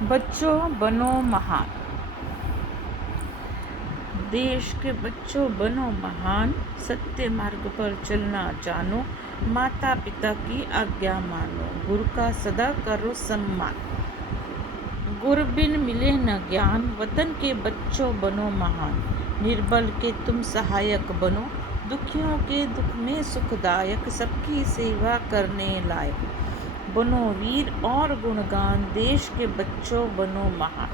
बच्चों बनो महान। देश के बच्चों बनो महान, सत्य मार्ग पर चलना जानो, माता पिता की आज्ञा मानो, गुरु का सदा करो सम्मान। गुरु बिन मिले न ज्ञान, वतन के बच्चों बनो महान, निर्बल के तुम सहायक बनो, दुखियों के दुख में सुखदायक, सबकी सेवा करने लायक, बनो वीर और गुणगान, देश के बच्चों बनो महान।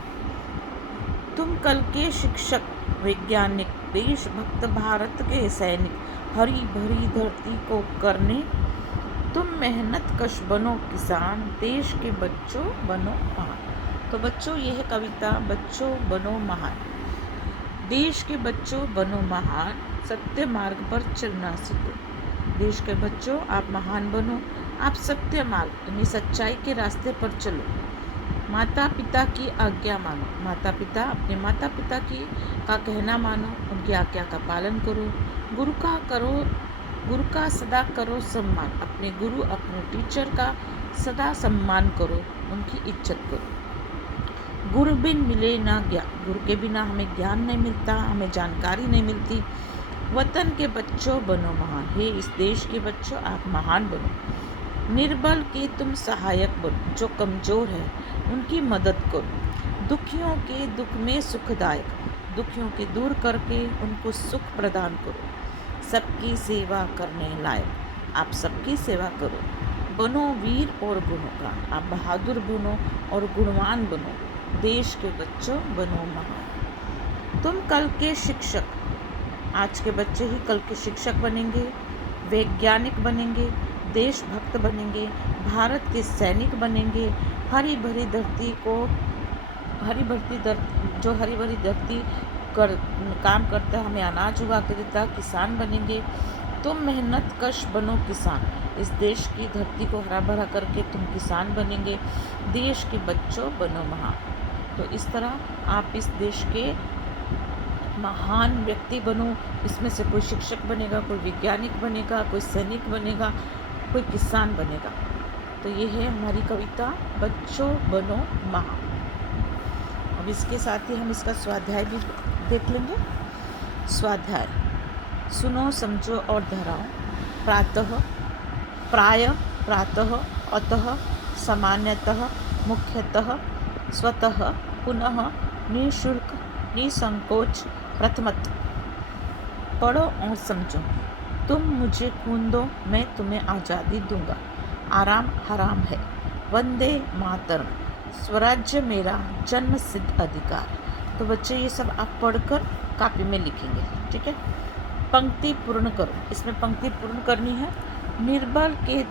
तुम कल के शिक्षक, वैज्ञानिक, देशभक्त, भारत के सैनिक, हरी भरी धरती को करने, तुम मेहनत कश बनो किसान, देश के बच्चों बनो महान। तो बच्चों, यह कविता बच्चों बनो महान, देश के बच्चों बनो महान, सत्य मार्ग पर चलना सीखो। देश के बच्चों, आप महान बनो, आप सत्य मार्ग यानी सच्चाई के रास्ते पर चलो। माता पिता की आज्ञा मानो, माता पिता अपने माता पिता की का कहना मानो, उनकी आज्ञा का पालन करो। गुरु का सदा करो सम्मान, अपने गुरु अपने टीचर का सदा सम्मान करो, उनकी इज्जत करो। गुरु बिन मिले ना ज्ञान, गुरु के बिना हमें ज्ञान नहीं मिलता, हमें जानकारी नहीं मिलती। वतन के बच्चों बनो महान, हे इस देश के बच्चों आप महान बनो। निर्बल के तुम सहायक बनो, जो कमज़ोर है उनकी मदद करो। दुखियों के दुख में सुखदायक, दुखियों के दूर करके उनको सुख प्रदान करो। सबकी सेवा करने लायक, आप सबकी सेवा करो। बनो वीर और गुणगान, आप बहादुर बनो और गुणवान बनो, देश के बच्चों बनो महान। तुम कल के शिक्षक, आज के बच्चे ही कल के शिक्षक बनेंगे, वैज्ञानिक बनेंगे, देशभक्त बनेंगे, भारत के सैनिक बनेंगे, हरी भरी धरती कर काम करता है, हमें अनाज उगा के देता है, किसान बनेंगे। तुम मेहनत कश बनो किसान, इस देश की धरती को हरा भरा करके तुम किसान बनेंगे, देश के बच्चों बनो महान। तो इस तरह आप इस देश के महान व्यक्ति बनो। इसमें से कोई शिक्षक बनेगा, कोई वैज्ञानिक बनेगा, कोई सैनिक बनेगा, कोई किसान बनेगा। तो ये है हमारी कविता बच्चों बनो महान। अब इसके साथ ही हम इसका स्वाध्याय भी देख लेंगे। स्वाध्याय: सुनो, समझो और दोहराओ। प्रातः, अतः, सामान्यतः, मुख्यतः, स्वतः, पुनः, निःशुल्क, निसंकोच, प्रथमतः। पढ़ो और समझो। तुम मुझे खून दो, मैं तुम्हें आज़ादी दूंगा। आराम हराम है। वंदे मातरम। स्वराज्य मेरा जन्म सिद्ध अधिकार। तो बच्चे ये सब आप पढ़कर कापी में लिखेंगे, ठीक है। पंक्ति पूर्ण करो, इसमें पंक्ति पूर्ण करनी है। निर्बल के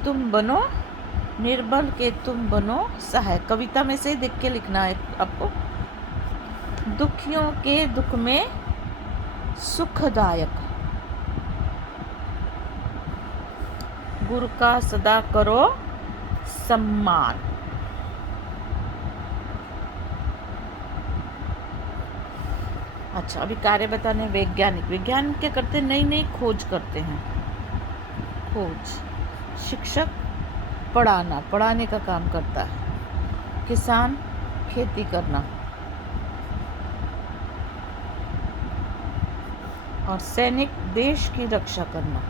तुम बनो सहायक, कविता में से देख के लिखना है आपको। दुखियों के दुख में सुखदायक, गुरु का सदा करो सम्मान। अच्छा, अभी कार्य बताने। वैज्ञानिक क्या करते हैं? नई नई खोज करते हैं। खोज। शिक्षक पढ़ाने का काम करता है। किसान खेती करना, और सैनिक देश की रक्षा करना।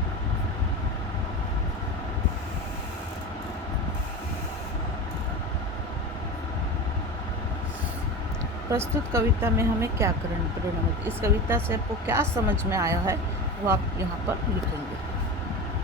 प्रस्तुत कविता में हमें क्या प्रेरणा मिलती है, इस कविता से आपको क्या समझ में आया है वो आप यहाँ पर लिखेंगे।